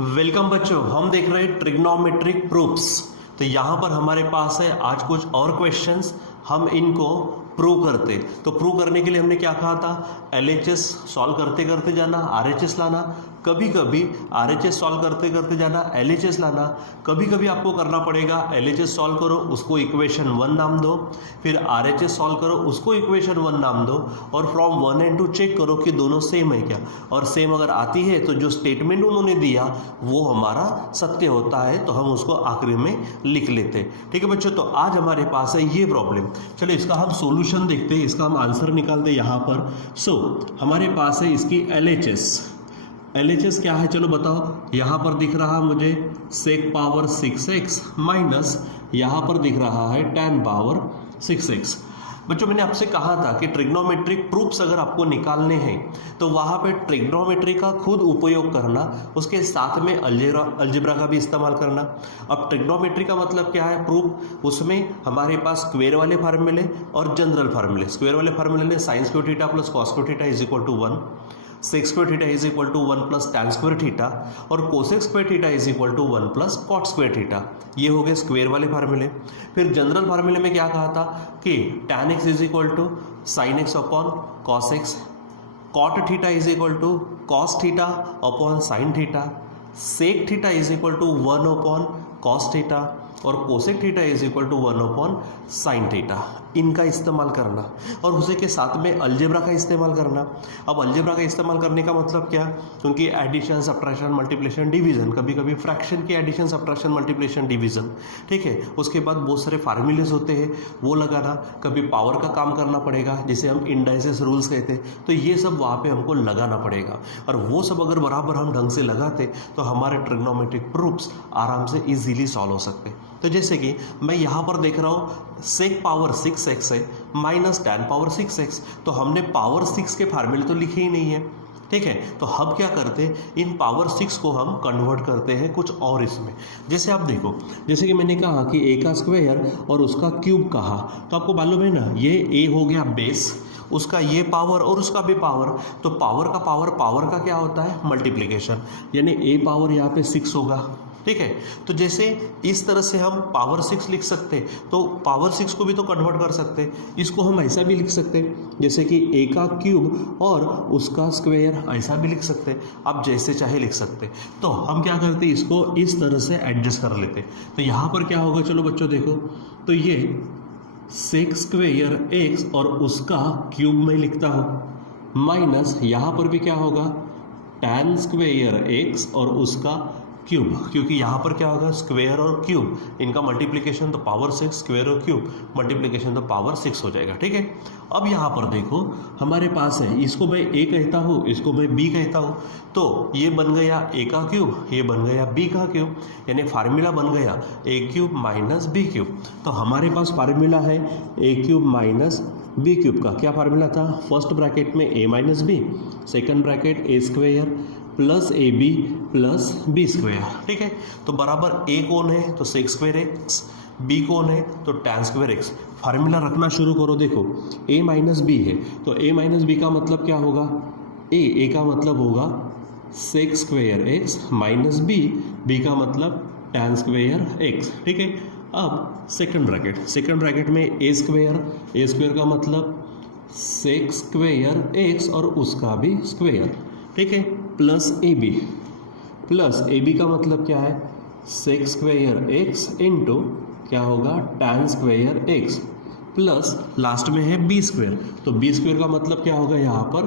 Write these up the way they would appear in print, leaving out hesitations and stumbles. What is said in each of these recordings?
Welcome बच्चों, हम देख रहे हैं ट्रिग्नोमेट्रिक प्रूफ्स। तो यहाँ पर हमारे पास है आज कुछ और क्वेश्चंस, हम इनको प्रूव करते। तो प्रूव करने के लिए हमने क्या कहा था, एलएचएस सॉल्व करते करते जाना, आरएचएस लाना, कभी कभी आरएचएस सॉल्व करते करते जाना, एलएचएस लाना, कभी कभी आपको करना पड़ेगा एलएचएस सॉल्व करो उसको इक्वेशन 1 नाम दो, फिर आरएचएस सॉल्व करो उसको इक्वेशन 1 नाम दो, और फ्रॉम 1 एंड 2 चेक करो कि दोनों सेम है क्या, और सेम अगर आती है तो जो स्टेटमेंट उन्होंने दिया वो हमारा सत्य होता है, तो हम उसको आखिरी में लिख लेते। ठीक है बच्चों, तो आज हमारे पास है ये प्रॉब्लम। चलो इसका हम सोल्यूशन देखते हैं, इसका हम आंसर निकालते हैं यहाँ पर। हमारे पास है इसकी एलएचएस क्या है, चलो बताओ। यहाँ पर दिख रहा मुझे सेक पावर 6x माइनस यहाँ पर दिख रहा है tan पावर 6x। बच्चों मैंने आपसे कहा था कि ट्रिग्नोमेट्रिक प्रूफ्स अगर आपको निकालने हैं तो वहाँ पे ट्रिग्नोमेट्री का खुद उपयोग करना, उसके साथ में अलजेब्रा का भी इस्तेमाल करना। अब ट्रिग्नोमेट्री का मतलब क्या है, प्रूफ, उसमें हमारे पास स्क्वायर वाले फार्मूले और जनरल फार्मूले। स्क्वायर वाले फार्मूले में sine square theta plus cos square theta is equal to 1, sec square theta is equal to 1 plus tan square theta, और cosec square theta is equal to 1 plus cot square theta. ये हो गए square वाले फार्मूले। फिर general फार्मूले में क्या कहा था कि tan x is equal to sine x upon cos x, cot theta is equal to cos theta upon sine theta, sec theta is equal to 1 upon cos theta, और cosec theta is equal to 1 upon sine theta. इनका इस्तेमाल करना और उसी के साथ में algebra का इस्तेमाल करना। अब अलजेब्रा का इस्तेमाल करने का मतलब क्या, क्योंकि एडिशन सब्ट्रैक्शन मल्टीप्लिकेशन डिवीजन, कभी कभी फ्रैक्शन की एडिशन सब्ट्रैक्शन मल्टीप्लिकेशन डिवीजन, ठीक है। उसके बाद बहुत सारे फार्मूलेज होते हैं वो लगाना, कभी पावर का काम करना पड़ेगा जिसे हम इंडाइसिस रूल्स कहते हैं, तो ये सब वहाँ पर हमको लगाना पड़ेगा। और वो सब अगर बराबर हम ढंग से लगाते तो हमारे ट्रिग्नोमेट्रिक प्रूफ्स आराम से ईजिली सॉल्व हो सकते। तो जैसे कि मैं यहाँ पर देख रहा हूँ सेक पावर 6x है माइनस टैन पावर 6x, तो हमने पावर 6 के फार्मूले तो लिखे ही नहीं है, ठीक है। तो हम क्या करते हैं, इन पावर 6 को हम कन्वर्ट करते हैं कुछ और इसमें। जैसे आप देखो, जैसे कि मैंने कहा कि a का स्क्वायर और उसका क्यूब कहा, तो आपको मालूम है ना, ये a हो गया बेस, उसका ये पावर और उसका भी पावर, तो पावर का क्या होता है, मल्टीप्लिकेशन, यानी a पावर यहाँ पे 6 होगा, ठीक है। तो जैसे इस तरह से हम पावर 6 लिख सकते हैं, तो पावर 6 को भी तो कन्वर्ट कर सकते हैं। इसको हम ऐसा भी लिख सकते हैं जैसे कि a का क्यूब और उसका स्क्वायर, ऐसा भी लिख सकते हैं, आप जैसे चाहे लिख सकते हैं। तो हम क्या करते हैं, इसको इस तरह से एडजस्ट कर लेते हैं। तो यहाँ पर क्या होगा, चलो बच्चों देखो, तो ये सेक स्क्वायर x और उसका क्यूब में लिखता हूँ, माइनस यहाँ पर भी क्या होगा, टैन स्क्वायर x और उसका क्यूब, क्योंकि यहाँ पर क्या होगा, स्क्वायर और क्यूब, इनका मल्टीप्लिकेशन तो पावर 6, स्क्वायर और क्यूब मल्टीप्लिकेशन तो पावर 6 हो जाएगा, ठीक है। अब यहाँ पर देखो हमारे पास है, इसको मैं a कहता हूँ, इसको मैं b कहता हूँ, तो ये बन गया a का क्यूब, ये बन गया b का क्यूब, यानी फार्मूला बन गया a cube minus b cube. तो हमारे पास फार्मूला है a cube minus b cube का। क्या फार्मूला था, फर्स्ट ब्रैकेट में a minus b, second bracket a square plus A B plus B square, ठीक है। तो बराबर a कौन है, तो सेक स्क्वायर एक्स, b कौन है, तो टैन स्क्वायर एक्स। फार्मूला रखना शुरू करो, देखो a माइनस बी है, तो a माइनस बी का मतलब क्या होगा, a का मतलब होगा sec square x minus b का मतलब टैन स्क्वायर एक्स, ठीक है। अब सेकंड ब्रैकेट में a स्क्वायर का मतलब सेक स्क्वायर एक्स और उसका भी स्क्वायर, ठीक है, प्लस ए बी का मतलब क्या है, सेक स्क्वायर एक्स इंटू क्या होगा, tan square x, plus last में है बी स्क्वायर, तो बी स्क्वायर का मतलब क्या होगा यहाँ पर,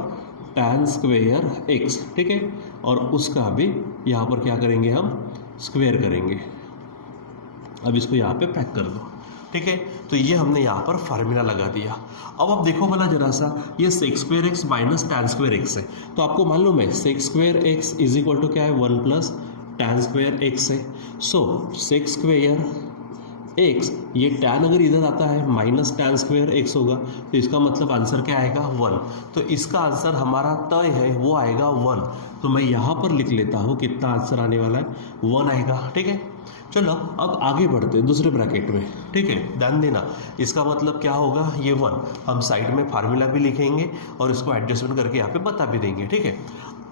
टैन स्क्वायर एक्स, ठीक है, और उसका भी यहाँ पर क्या करेंगे, हम स्क्वायर करेंगे। अब इसको यहाँ पे पैक कर दो, ठीक है। तो ये हमने यहाँ पर फार्मूला लगा दिया। अब देखो भला जरा सा, ये sec square x minus tan square x है, तो आपको मालूम है sec square x is equal to क्या है, 1 प्लस टैन स्क्वायर एक्स है। सो सेक स्क्वायर एक्स, ये टैन अगर इधर आता है माइनस टैन स्क्वायर एक्स होगा, तो इसका मतलब आंसर क्या आएगा, 1। तो इसका आंसर हमारा तय है, वो आएगा 1। तो मैं यहाँ पर लिख लेता हूँ कितना आंसर आने वाला है, 1 आएगा, ठीक है। चलो अब आगे बढ़ते हैं दूसरे ब्रैकेट में, ठीक है, ध्यान देना। इसका मतलब क्या होगा, ये 1, हम साइड में फार्मूला भी लिखेंगे और इसको एडजस्टमेंट करके यहाँ पे बता भी देंगे, ठीक है।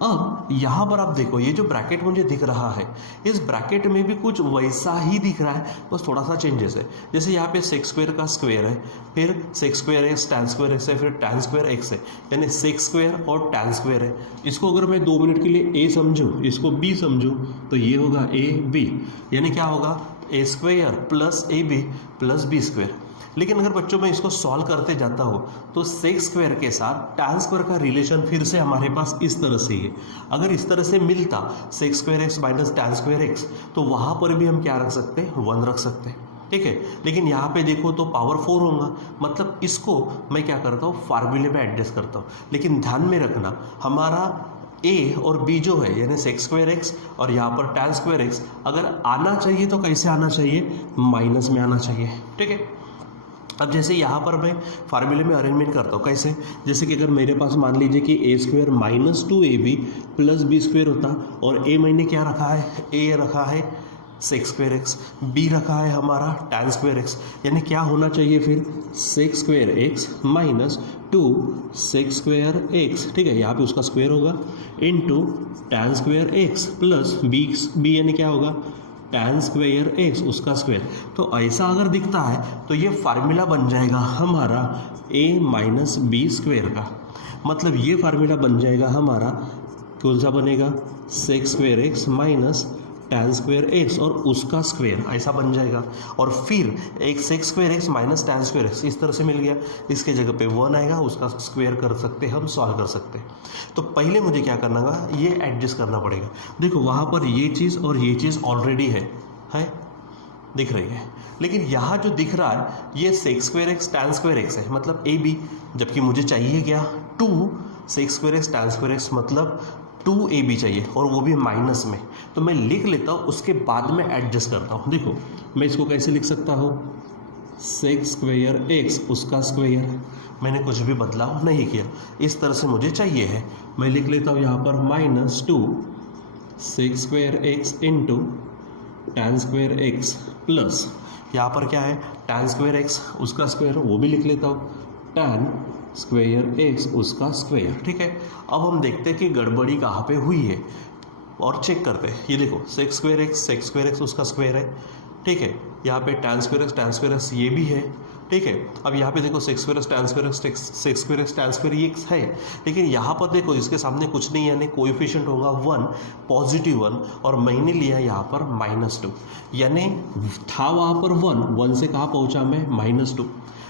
अब यहाँ पर आप देखो ये जो ब्रैकेट मुझे दिख रहा है, इस ब्रैकेट में भी कुछ वैसा ही दिख रहा है, बस थोड़ा सा चेंजेस है। जैसे यहाँ पे सेक्स स्क्वायर का स्क्वायर है, फिर sec square x tan square x है, फिर टैन स्क्वायर एक्स है, यानी सेक्स स्क्वायर और टैन स्क्वायर है। इसको अगर मैं 2 मिनट के लिए ए समझूँ, इसको बी समझूँ, तो ये होगा ए बी, यानी क्या होगा a square plus A B plus B square. लेकिन अगर बच्चों में इसको सॉल्व करते जाता हो तो सेक्स स्क्वायर के साथ टैन स्क्वायर का रिलेशन फिर से हमारे पास इस तरह से है। अगर इस तरह से मिलता sex square x minus tan square x, तो वहाँ पर भी हम क्या रख सकते हैं, 1 रख सकते हैं, ठीक है। लेकिन यहाँ पे देखो तो पावर 4 होगा, मतलब इसको मैं क्या करता हूँ, फार्मूले में एडजस्ट करता हूँ। लेकिन ध्यान में रखना हमारा ए और बी जो है यानी सेक्स स्क्वायर एक्स और यहाँ पर टैन स्क्वायर एक्स अगर आना चाहिए तो कैसे आना चाहिए, माइनस में आना चाहिए, ठीक है। अब जैसे यहाँ पर मैं फार्मूले में अरेंजमेंट करता हूँ, कैसे, जैसे कि अगर मेरे पास मान लीजिए कि a square minus 2ab plus B square होता, और ए मैंने क्या रखा है, ए रखा है सेक्स स्क्वायर एक्स, बी रखा है हमारा टैन स्क्वायर एक्स, यानी क्या होना चाहिए फिर, sec square x minus 2 sec square x, ठीक है, यहाँ पे उसका स्क्वायर होगा, into tan square x plus B यानी क्या होगा, टैन स्क्वायर एक्स उसका स्क्वायर। तो ऐसा अगर दिखता है तो ये फार्मूला बन जाएगा हमारा a माइनस बी स्क्वायर का, मतलब ये फार्मूला बन जाएगा हमारा, कौन सा बनेगा, sex square x minus tan square x और उसका स्क्वायर, ऐसा बन जाएगा। और फिर एक sex square x minus tan square x इस तरह से मिल गया, इसके जगह पे 1 आएगा, उसका स्क्वायर कर सकते हैं हम, सॉल्व कर सकते हैं। तो पहले मुझे क्या करना होगा, ये एडजस्ट करना पड़ेगा। देखो वहाँ पर ये चीज़ और ये चीज़ ऑलरेडी है दिख रही है, लेकिन यहाँ जो दिख रहा है ये sex square x tan square x है, मतलब ए बी, जबकि मुझे चाहिए क्या, 2 sec square x tan square x, मतलब 2ab चाहिए, और वो भी माइनस में। तो मैं लिख लेता हूँ, उसके बाद में एडजस्ट करता हूँ। देखो मैं इसको कैसे लिख सकता हूँ, सेक्स स्क्वायर एक्स उसका स्क्वायर, मैंने कुछ भी बदलाव नहीं किया, इस तरह से मुझे चाहिए है। मैं लिख लेता हूँ यहाँ पर -2 sec square x into tan square x plus यहाँ पर क्या है, टैन स्क्वायर एक्स उसका स्क्वायर, वो भी लिख लेता हूँ, टैन स्क्वायर एक्स उसका स्क्वायर, ठीक है। अब हम देखते हैं कि गड़बड़ी कहाँ पे हुई है और चेक करते हैं। ये देखो सेक्स स्क्वायर एक्स उसका स्क्वायर है, ठीक है। यहाँ पे टैन स्क्वायर एक्स ये भी है, ठीक है। अब यहाँ पे देखो sex square x tan square ये है, लेकिन यहाँ पर देखो इसके सामने कुछ नहीं है, यानी कोएफिशिएंट होगा 1 पॉजिटिव 1, और मैंने लिया यहाँ पर -2, यानी था वहाँ पर 1 से कहाँ पहुँचा मैं, -2।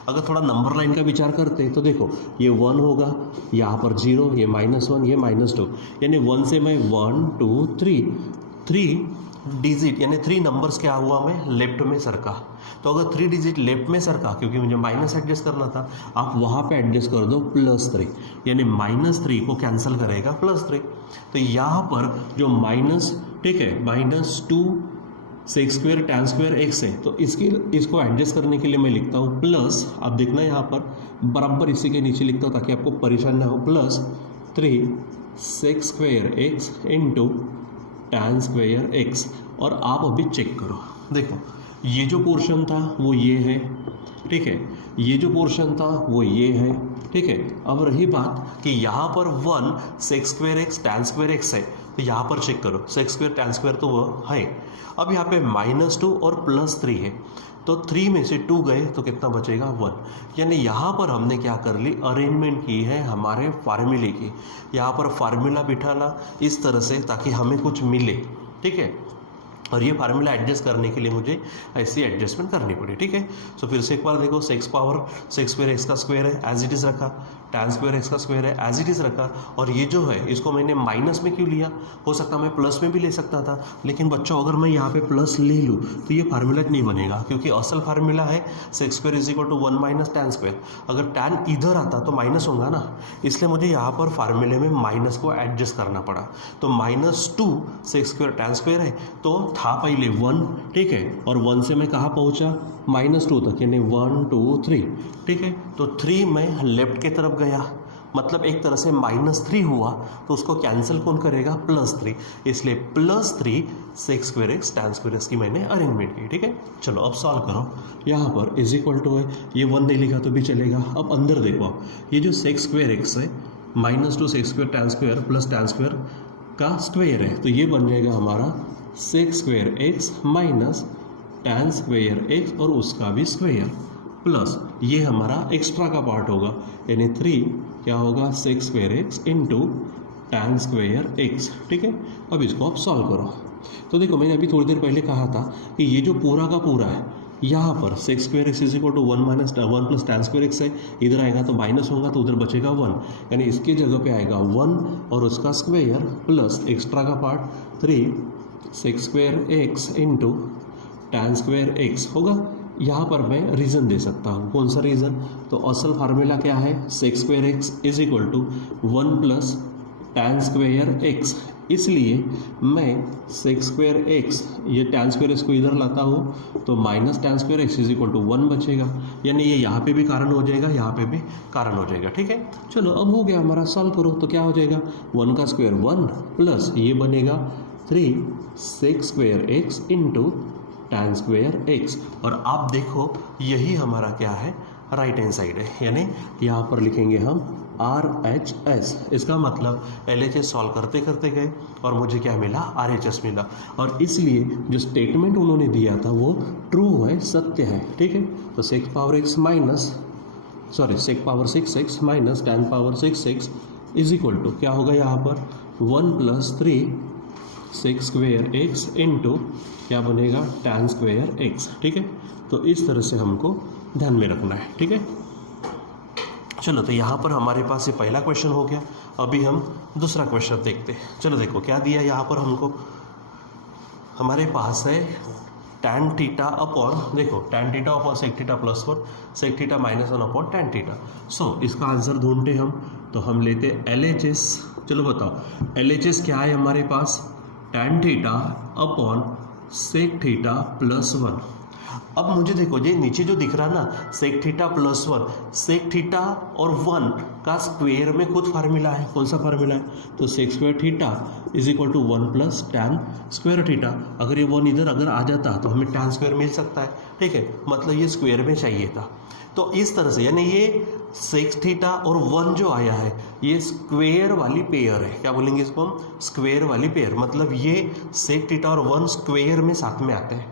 अगर थोड़ा नंबर लाइन का विचार करते हैं तो देखो ये 1 होगा, यहाँ पर 0, ये -1, ये -2, यानी 1 से मैं 1 2 3 डिजिट यानी 3 नंबर्स क्या हुआ, मैं लेफ्ट में सरका। तो अगर 3 डिजिट लेफ्ट में सरका, क्योंकि मुझे माइनस एडजस्ट करना था, आप वहाँ पे एडजस्ट कर दो +3, यानी -3 को कैंसिल करेगा +3। तो यहाँ पर जो माइनस, ठीक है, -2 sec square tan square x है, तो इसको एडजस्ट करने के लिए मैं लिखता हूँ प्लस, आप देखना यहाँ पर बराबर इसी के नीचे लिखता हूँ ताकि आपको परेशान ना हो, +3 sex square x into tan square x. और आप अभी चेक करो, देखो ये जो पोर्शन था वो ये है, ठीक है, ये जो पोर्शन था वो ये है, ठीक है। अब रही बात कि यहाँ पर 1 sex square x tan square x है, तो यहाँ पर चेक करो सेक्स स्क्वायर टैन स्क्वायर तो वो है। अब यहाँ पे -2 और +3 है, तो 3 में से 2 गए तो कितना बचेगा, 1। यानी यहाँ पर हमने क्या कर ली, अरेंजमेंट की है हमारे फार्मूले की। यहाँ पर फार्मूला बिठाना इस तरह से ताकि हमें कुछ मिले, ठीक है। और ये फार्मूला एडजस्ट करने के लिए मुझे ऐसी एडजस्टमेंट करनी पड़ी, ठीक है। सो फिर से एक बार देखो, सेक्स स्क्वायर एक्स का स्क्वायर है एज इट इज़ रखा, टैन स्क्वायर एक्स का स्क्वायर है एज इट इज़ रखा, और ये जो है इसको मैंने माइनस में क्यों लिया, हो सकता मैं प्लस में भी ले सकता था, लेकिन बच्चों अगर मैं यहाँ पे प्लस ले लूँ तो ये फार्मूला नहीं बनेगा, क्योंकि असल फार्मूला है sec square is equal to 1 minus tan square. अगर टैन इधर आता तो माइनस होगा ना, इसलिए मुझे यहाँ पर फार्मूले में माइनस को एडजस्ट करना पड़ा। तो -2 सेक्स स्क्वायर टैन स्क्वायर है, तो था पहले 1, ठीक है, और 1 से मैं कहाँ पहुँचा, -2 तक, यानी 1 2 3, ठीक है। तो 3 में लेफ्ट की तरफ गया, मतलब एक तरह से -3 हुआ, तो उसको कैंसिल कौन करेगा, +3, इसलिए +3 sex square x tan square x की मैंने अरेंजमेंट की, ठीक है। चलो अब सॉल्व करो, यहाँ पर इज इक्वल टू है, ये 1 नहीं लिखा तो भी चलेगा। अब अंदर देखो, ये जो सेक्स स्क्वायर एक्स है minus two sec square tan square plus tan square का स्क्वायर है, तो ये बन जाएगा हमारा sec square x minus tan square x और उसका भी स्क्वायर प्लस ये हमारा एक्स्ट्रा का पार्ट होगा, यानी 3 क्या होगा sec square x into tan square x. ठीक है, अब इसको आप सॉल्व करो। तो देखो मैंने अभी थोड़ी देर पहले कहा था कि ये जो पूरा का पूरा है यहाँ पर sec square x is equal to 1 minus 1 plus tan square x है, इधर आएगा तो माइनस होगा तो उधर बचेगा 1, यानी इसके जगह पे आएगा 1 और उसका स्क्वायर प्लस एक्स्ट्रा का part 3 sec square x into tan square x होगा। यहाँ पर मैं रीज़न दे सकता हूँ, कौन सा रीज़न, तो असल फार्मूला क्या है, sec square x is equal to 1 plus tan square x, इसलिए मैं सेक स्क्वायर एक्स ये टैन स्क्वायर एक्स को इधर लाता हूँ तो minus tan square x is equal to 1 बचेगा, यानी ये यहाँ पे भी कारण हो जाएगा, यहाँ पे भी कारण हो जाएगा। ठीक है, चलो अब हो गया हमारा, सॉल्व करो तो क्या हो जाएगा 1 का स्क्वायर 1 प्लस ये बनेगा 3 sec square x into tan square x, और आप देखो यही हमारा क्या है राइट हैंड साइड है, यानी यहाँ पर लिखेंगे हम RHS, इसका मतलब LHS सॉल्व करते करते गए और मुझे क्या मिला RHS मिला, और इसलिए जो स्टेटमेंट उन्होंने दिया था वो ट्रू है, सत्य है। ठीक है, तो sec power x minus sec power 6x minus tan power 6x is equal to क्या होगा यहाँ पर 1 plus 3 sec square x into क्या बनेगा टैन स्क्वायर एक्स। ठीक है, तो इस तरह से हमको ध्यान में रखना है। ठीक है, चलो तो यहाँ पर हमारे पास ये पहला क्वेश्चन हो गया, अभी हम दूसरा क्वेश्चन देखते हैं। चलो देखो क्या दिया यहाँ पर हमको, हमारे पास है टैन थीटा अपॉन, देखो tan theta upon sec theta plus 1 sec theta minus 1 upon tan theta. So इसका आंसर ढूंढते हम, तो हम लेते LHS। चलो बताओ LHS क्या है हमारे पास, tan theta upon sec theta plus 1। अब मुझे देखो ये नीचे जो दिख रहा है ना sec theta plus 1, sec theta और 1 का स्क्वायर में खुद फार्मूला है, कौन सा फार्मूला है, तो sec square theta is equal to 1 plus tan square theta. अगर ये 1 इधर अगर आ जाता तो हमें टैन स्क्वायर मिल सकता है। ठीक है, मतलब ये स्क्वायर में चाहिए था, तो इस तरह से यानी ये सेक थीटा और 1 जो आया है ये स्क्वायर वाली पेयर है, क्या बोलेंगे इसको हम, स्क्वायर वाली पेयर, मतलब ये सेक थीटा और 1 स्क्वायर में साथ में आते हैं।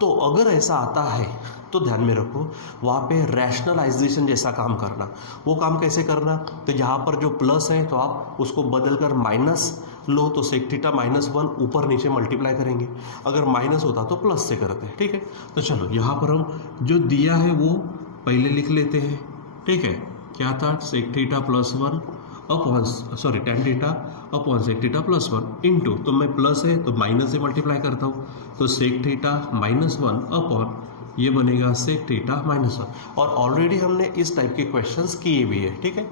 तो अगर ऐसा आता है तो ध्यान में रखो वहाँ पे रैशनलाइजेशन जैसा काम करना, वो काम कैसे करना, तो यहाँ पर जो प्लस है तो आप उसको बदल कर माइनस लो, तो सेक थीटा माइनस 1 ऊपर नीचे मल्टीप्लाई करेंगे, अगर माइनस होता तो प्लस से करते हैं। ठीक है, तो चलो यहाँ पर हम जो दिया है वो पहले लिख लेते हैं। ठीक है, क्या था sec theta plus 1 upon tan theta upon sec theta plus 1 into, तो मैं प्लस है तो माइनस से मल्टीप्लाई करता हूँ, तो सेक थीटा माइनस 1 अपॉन ये बनेगा सेक थीटा माइनस 1, और ऑलरेडी हमने इस टाइप के क्वेश्चंस किए भी है। ठीक है,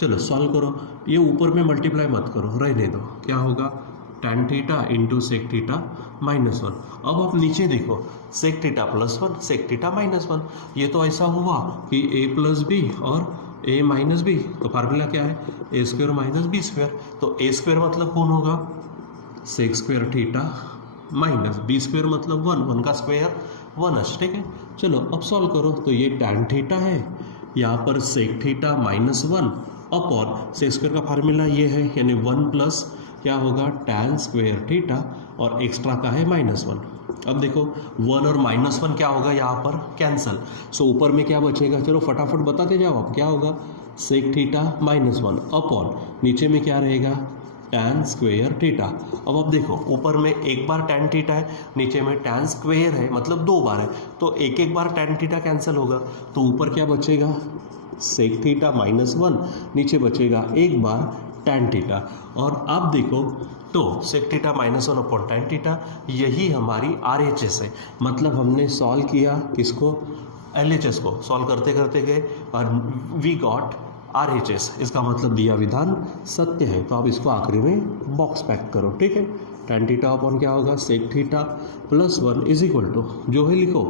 चलो सॉल्व करो, ये ऊपर में मल्टीप्लाई मत करो, रहने दो, क्या होगा tan theta into sec theta minus 1। अब आप नीचे देखो sec theta plus 1 sec theta minus 1, ये तो ऐसा हुआ कि a प्लस बी और a माइनस बी, तो फार्मूला क्या है A square minus B square, तो ए स्क्वायर मतलब कौन होगा sec square theta minus B square मतलब 1 का स्क्वायर 1h। ठीक है, चलो अब सॉल्व करो, तो ये टैन थीटा है, यहाँ पर sec theta minus 1 upon sec square का फार्मूला ये है, यानी 1 प्लस क्या होगा टैन स्क्वायर थीटा और एक्स्ट्रा का है माइनस 1। अब देखो 1 और माइनस 1 क्या होगा यहाँ पर कैंसल, सो ऊपर में क्या बचेगा, चलो फटाफट बताते जाओ आप, क्या होगा सेक थीटा माइनस 1 अपॉन नीचे में क्या रहेगा टैन स्क्वायर थीटा। अब आप देखो ऊपर में एक बार टैन थीटा है, नीचे में टैन स्क्वायर है, मतलब 2 बार है, तो एक बार टैन थीटा कैंसिल होगा, तो ऊपर क्या बचेगा सेक थीटा माइनस 1, नीचे बचेगा एक बार टैन थीटा। और आप देखो तो sec theta minus 1 upon tan theta यही हमारी RHS है, मतलब हमने सॉल्व किया किसको LHS को, सॉल्व करते करते गए और वी गॉट RHS, इसका मतलब दिया विधान सत्य है। तो आप इसको आखिरी में बॉक्स पैक करो। ठीक है, टैन थीटा अपॉन क्या होगा sec theta plus 1 is equal to जो है लिखो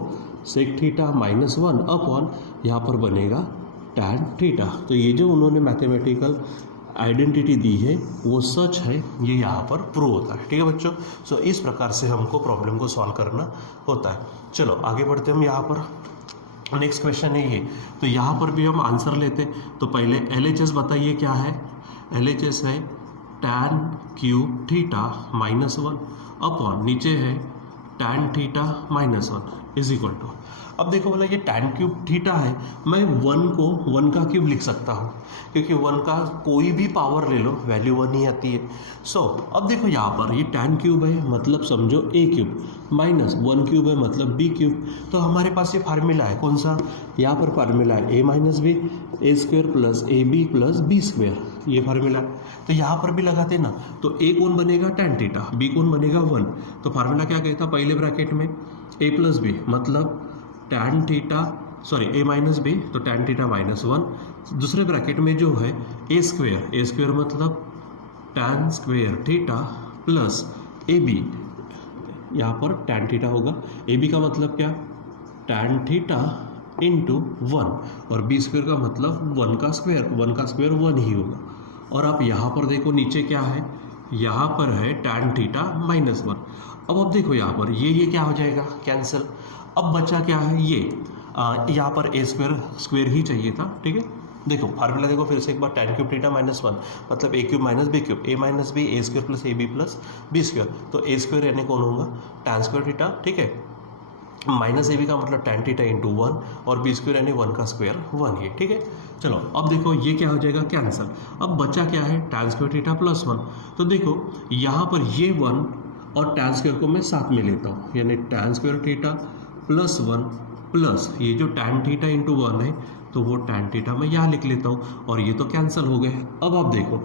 सेक थीटा माइनस 1 अपॉन यहाँ पर बनेगा टैन थीटा। तो ये जो उन्होंने मैथमेटिकल आइडेंटिटी दी है वो सच है, ये यहाँ पर प्रूव होता है। ठीक है बच्चों, सो इस प्रकार से हमको प्रॉब्लम को सॉल्व करना होता है। चलो आगे बढ़ते हम, यहाँ पर नेक्स्ट क्वेश्चन है ये, तो यहाँ पर भी हम आंसर लेते। तो पहले LHS बताइए क्या है, LHS है tan cube theta minus 1 upon नीचे है tan theta minus 1 is equal to, अब देखो बोला ये tan क्यूब थीटा है, मैं 1 को 1 का क्यूब लिख सकता हूँ क्योंकि 1 का कोई भी पावर ले लो वैल्यू 1 ही आती है। सो अब देखो यहाँ पर ये tan क्यूब है मतलब समझो a क्यूब माइनस 1 क्यूब है मतलब b क्यूब, तो हमारे पास ये फार्मूला है कौन सा, यहाँ पर फार्मूला है a minus B A square plus A B plus B square, ये फार्मूला है। तो यहाँ पर भी लगाते ना, तो a कौन बनेगा tan थीटा, b कौन बनेगा 1, तो फार्मूला क्या कहता है पहले ब्रैकेट में a प्लस बी मतलब tan theta A minus B तो tan थीटा माइनस 1, दूसरे ब्रैकेट में जो है ए स्क्वेयर मतलब tan स्क्वेयर थीटा प्लस ए बी, यहाँ पर tan थीटा होगा, ए बी का मतलब क्या tan थीटा इंटू 1 और बी स्क्वेयर का मतलब 1 का स्क्वेयर 1 ही होगा। और आप यहाँ पर देखो नीचे क्या है, यहाँ पर है tan थीटा माइनस 1। अब देखो यहाँ पर ये क्या हो जाएगा कैंसिल, अब बचा क्या है ये यहाँ पर ए स्क्वेयर ही चाहिए था, ठीक है। देखो फार्मूला देखो फिर से एक बार tan क्यूब थीटा माइनस 1 मतलब a cube minus B cube, a minus B A square plus A B plus B square, तो ए स्क्वेयर यानी कौन होगा tan स्क्वेयर थीटा, ठीक है, माइनस ए बी का मतलब tan थीटा इंटू 1 और बी स्क्वेयर यानी 1 का स्क्वेयर 1 ये, ठीक है। चलो अब देखो ये क्या हो जाएगा कैंसिल, अब बचा क्या है tan स्क्वेयर थीटा प्लस 1, तो देखो यहाँ पर ये 1 और tan स्क्वेयर को मैं साथ में लेता हूँ यानी tan square theta plus 1 plus ये जो tan थीटा इंटू 1 है तो वो tan थीटा मैं यहाँ लिख लेता हूँ और ये तो कैंसिल हो गए। अब आप देखो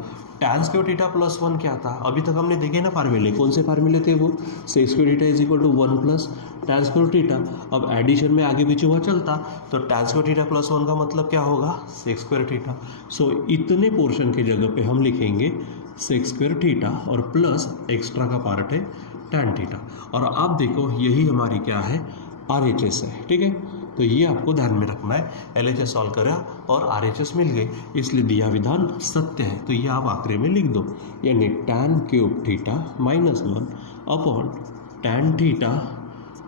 tan स्क्वेयर थीटा प्लस 1 क्या था, अभी तक हमने देखे ना फार्मूले, कौन से फार्मूले थे वो, sec square theta is equal to 1 plus tan square theta, अब एडिशन में आगे पीछे हुआ चलता तो tan स्क्वेयर थीटा प्लस 1 का मतलब क्या होगा सेक स्क्वेयर थीटा। सो इतने पोर्शन के जगह पे हम लिखेंगे सेक स्क्वेयर थीटा और प्लस एक्स्ट्रा का पार्ट है tan थीटा, और आप देखो यही हमारी क्या है RHS है, ठीक है। तो ये आपको ध्यान में रखना है, LHS सॉल्व करा और RHS मिल गई, इसलिए दिया विधान सत्य है, तो ये आप आखिरी में लिख दो यानी tan cube theta minus 1 upon tan theta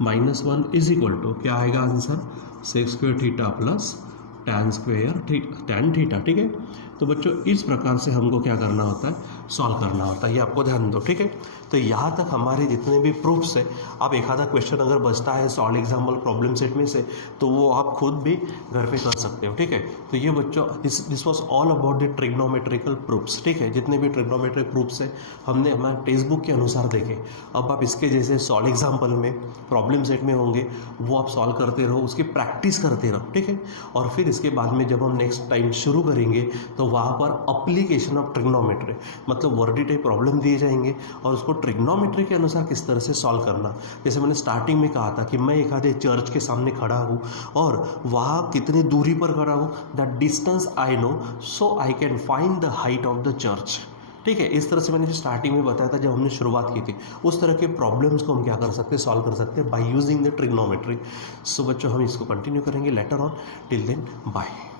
minus 1 is equal to क्या आएगा answer sec square theta plus tan theta, ठीक है। तो बच्चों इस प्रकार से हमको क्या करना होता है सॉल्व करना होता है, ये आपको ध्यान दो, ठीक है। तो यहाँ तक हमारे जितने भी प्रूफ्स है, आप एक आधा क्वेश्चन अगर बचता है सॉल्व एग्जाम्पल प्रॉब्लम सेट में से तो वो आप खुद भी घर पे कर सकते हो, ठीक है। तो ये बच्चों this was all about the trigonometrical proofs, ठीक है। जितने भी ट्रिग्नोमेट्रिक प्रूफ्स है हमने हमारे टेक्स्ट बुक के अनुसार देखे, अब आप इसके जैसे सॉल्व एग्जाम्पल में प्रॉब्लम सेट में होंगे वो आप सॉल्व करते रहो, उसकी प्रैक्टिस करते रहो, ठीक है। और फिर इसके बाद में जब हम नेक्स्ट टाइम शुरू करेंगे तो वहाँ पर अप्लीकेशन ऑफ ट्रिग्नोमेट्री मतलब वर्डी टाइप प्रॉब्लम दिए जाएंगे और उसको ट्रिग्नोमेट्री के अनुसार किस तरह से सॉल्व करना। जैसे मैंने स्टार्टिंग में कहा था कि मैं एक आधे चर्च के सामने खड़ा हूँ और वहाँ कितनी दूरी पर खड़ा हूँ, the distance I know so I can find the height of the church, ठीक है। इस तरह से मैंने जो स्टार्टिंग में बताया था जब हमने शुरुआत की थी, उस तरह के प्रॉब्लम्स को हम क्या कर सकते हैं सॉल्व कर सकते हैं by using the trigonometry. So बच्चों हम इसको कंटिन्यू करेंगे later on, till then bye.